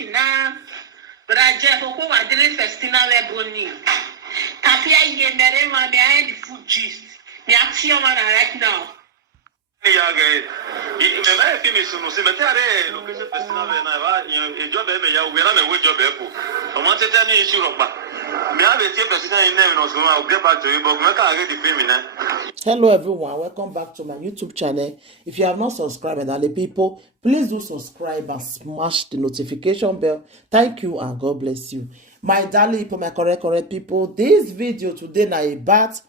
looking now. But I just hope I didn't festina leboni. Tapia ye mere man behind the food gist. Me action man right now. Yeah, guy. Me na fimi sunu se metare location festival na job e me ya we na me we job e ko. O mo tete ni issue ropa. Me have a festival in name no so I'll get back to you but me can get the film na. Hello everyone, welcome back to my YouTube channel. If you have not subscribed, and the people, please do subscribe and smash the notification bell. Thank you and God bless you. My darling people, my correct people, this video today na about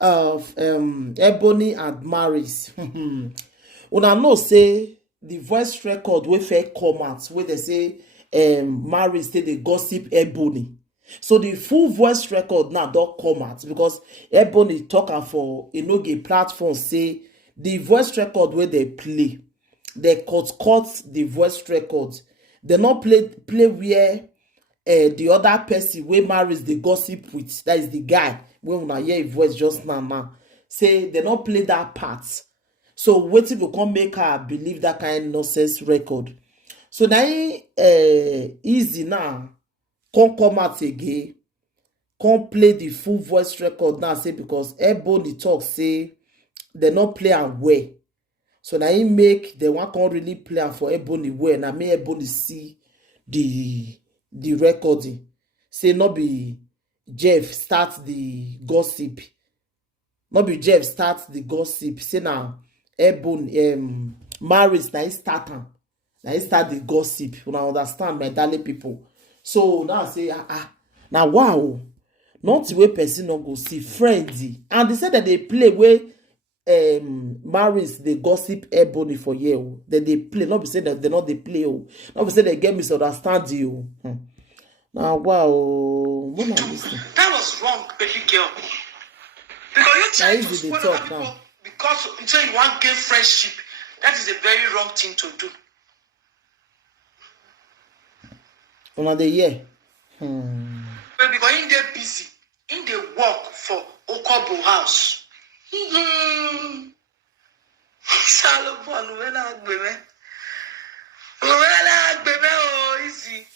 of Ebony and Maris. Una know say the voice record wey fair come out where they say Maris say they gossip Ebony. So the full voice record now don't come out because Ebony talking for Enoge platform say the voice record where they play, they cut the voice record. They not play where the other person wey Maris the gossip with, that is the guy when una hear his voice just now say they not play that part. So wetin go come make her believe that kind nonsense record. So now easy now come out again, come play the full voice record now say because Ebony talk say they not play am well. So now he make they want can't really play am for Ebony well. Now make Ebony see the recording. Say not be Jeff start the gossip. Not be Jeff start the gossip. Say now Ebony Maris now he start am. Now he start the gossip. You understand, my darling people. So now say now wow, not the way person no go see friendly. And they said that they play where Maris they gossip Ebony for you. That they play, not be saying that they not they play. Not be saying they get misunderstand you. Now wow, what am I listening? That was wrong, baby girl. Because you trying to spoil other people now. Because until you want gain friendship, that is a very wrong thing to do. Another year. But because in they busy, in they work for Okobo house. Salomon, when I oh easy.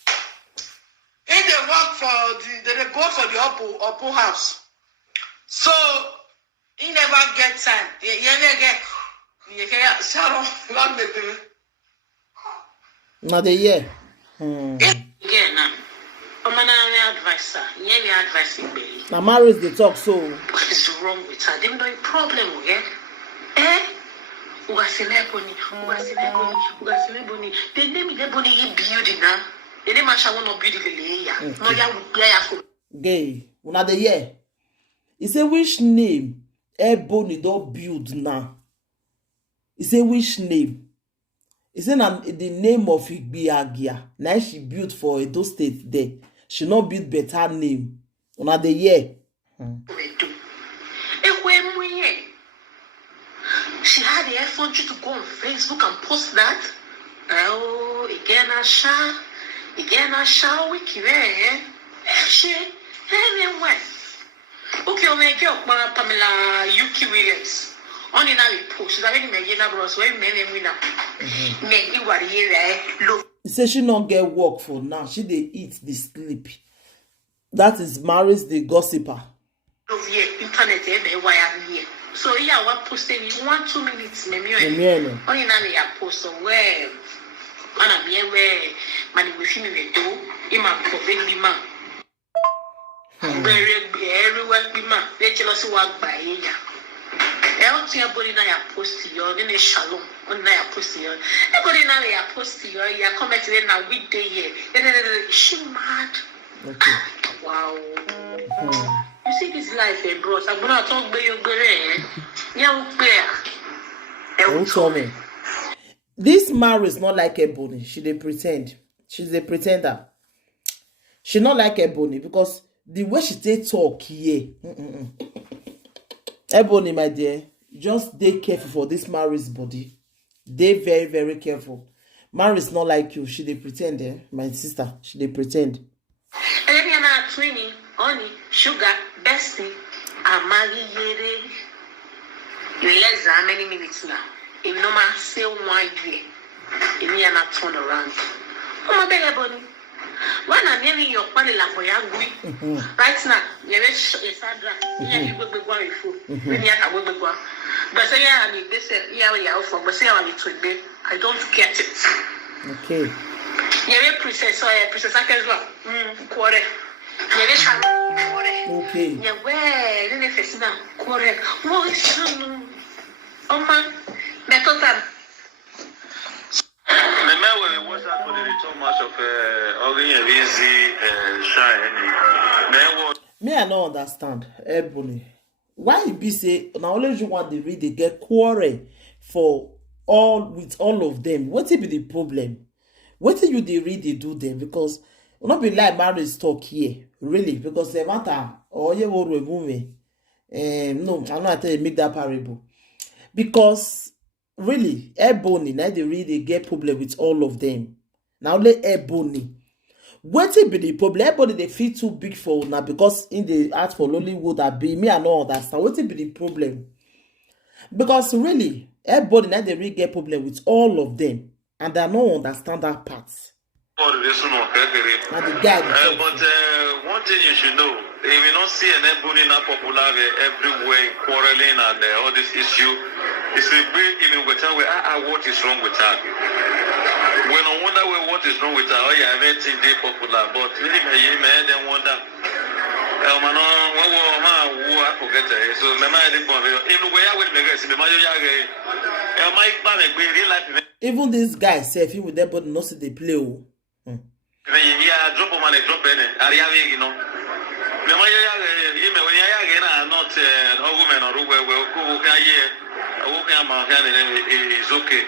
In they work for they go for the Obo house. So he never get time. You never get Sharon, one baby. Another year. Again, advice, advice. Now Maris they talk so. What is wrong with her? They no problem, okay? The name is Ebony building now. The name is one of building no ya would gay. Another year. He say which name Ebony don't build now? He say which name? He say the name of Igbiagia. Now she built for Edo State there. She not build better name. Another year. She had the effort to go on Facebook and post that. Oh, again I shall wiki there. She anyway. Okay, I'll make your Pamela Yuki Williams. Only now we post. She's already made a bros. Where many winner. Make you what here. Look. He say she not get work for now. She dey eat the sleep. That is Maris the gossiper. Love here, internet here, why I'm here. So yeah, what posting 1-2 minutes, maybe. Only now we are post where. Ana bien where money we feel we do. Ima provide the man. Everywhere be man. They jealous work by here. Everybody now you post here. Then shalom. On now you post here. Everybody now you post here. You comment there now we day here. She mad. Okay. Wow. You see this life, bros. I'm gonna talk about your girl. Yeah, don't tell me. This Maris not like Ebony. She dey pretend. She's a pretender. She not like Ebony because the way she take talk here. Ebony, my dear, just dey careful for this Maris body. Dey very, very careful. Maris not like you. She dey pretend, my sister. She dey pretend. Twinny, honey, sugar, bestie, Amali Yere. Less than how many minutes now? If no man say 1 year, if me not turn around. Oma be Ebony. When I'm hearing your quality like Moyangui, right now, you're a Sandra, you will be going through. When you're a woman, but say, I mean, they say, yeah, for, but say, I need to be. I don't get it. Okay. You're a princess, or a princess, I can go. Quarter. You're a child. Okay. You're where, in the face now, quarter. What? Oh, man, better than. Remember, we watched that for the too much of Organ Easy Shine. Me, I don't understand. Ebony. Why you be say now only you want the read they get quarrel for all with all of them? What be the problem? What you they read they do them? Because not be like marriage talk here, really, because the matter or you will remove me. No, I'm not telling you make that parable. Because really, Ebony, now they really get problem with all of them. Now let Ebony. What be the problem? Everybody they feel too big for now because in the ask for Lollywood that be me and all that. So what be the problem? Because really, everybody now they really get problem with all of them, and they don't understand that part. But one thing you should know, if you don't see an Ebony not popular everywhere quarreling and all this issue, it's a big even with her. What is wrong with her? When I wonder what is wrong with her, oh yeah, I mean it's popular, but really may then wonder. I forget it. So my mind is even where I will make it. Even this guy say if he with them, but not see they play. Yeah, drop man, drop in it. You know. When you not all women or is okay.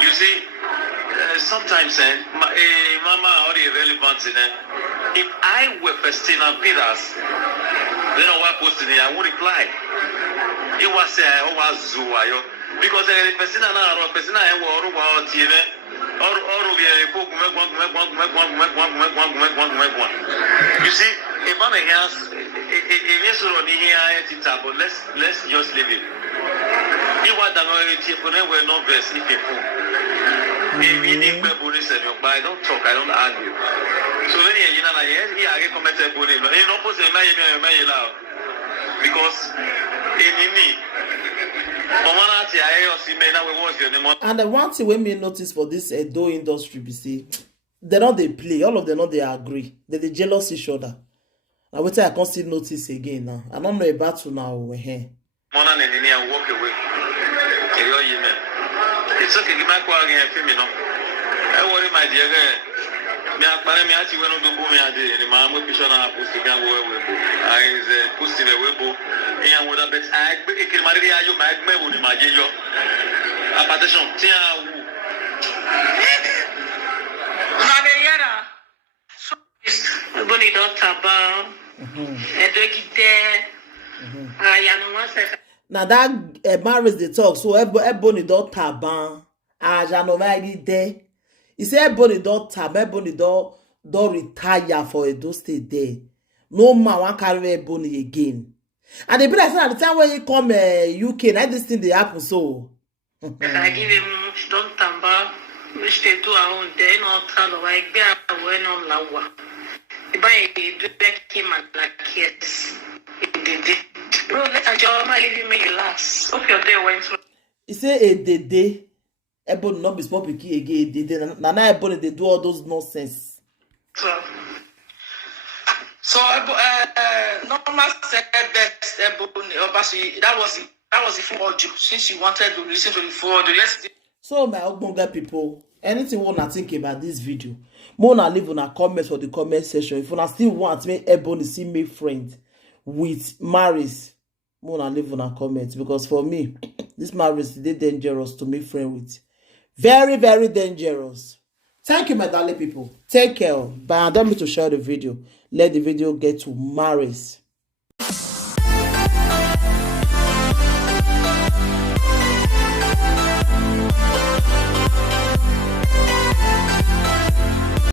You see, sometimes Mama already relevant in it. If I were Festina Peters, then I was posting it, I would reply. It was Zuayo. Because Festina now, Festina, I will TV. You see, if I'm a house, let's just leave it. It was the we're not best if but I don't talk, I don't argue. So when you know, I commented you know, post because in me. And the one thing we may notice for this Edo industry, be see, they don't they play. All of them don't they agree. They jealous each other. Now wait till I can't still notice again now. I don't know about to now we're here. Walk away. It's okay. You might go again, you know. I worry, my dear girl. Me actually went on the boom. I did. The man will be sure I post the gang away. I posted a webo. And what I bet I can marry you, my would imagine you. A partition. Ebony daughter ba. Now that marriage they talk, so Ebony daughter ban. I no marry there. He said Ebony daughter, Ebony don't retire for Edo State there. No man want carry Ebony again. And they be like at the time when he come UK, now this thing they happen so. I give him don't tamba, which they do our own day, no tell I get away no lawa. If I do back him like yes, it did. Bro, let a job my leave me last. Hope your day went through. He say a day. Ebony not be small picky again. Now Ebony they do all those nonsense. So normal said best Ebony Obasi. That was the full audio since you wanted to listen to the full audio. Yes. So my Ogbonge people, anything you wanna think about this video, wanna leave on a comment for the comment section. If you still want me Ebony see me friend with Maris, wanna leave on a comment because for me, this Maris is dangerous to make friend with. Very, very dangerous. Thank you, my darling people. Take care. But I don't need to share the video. Let the video get to Maris.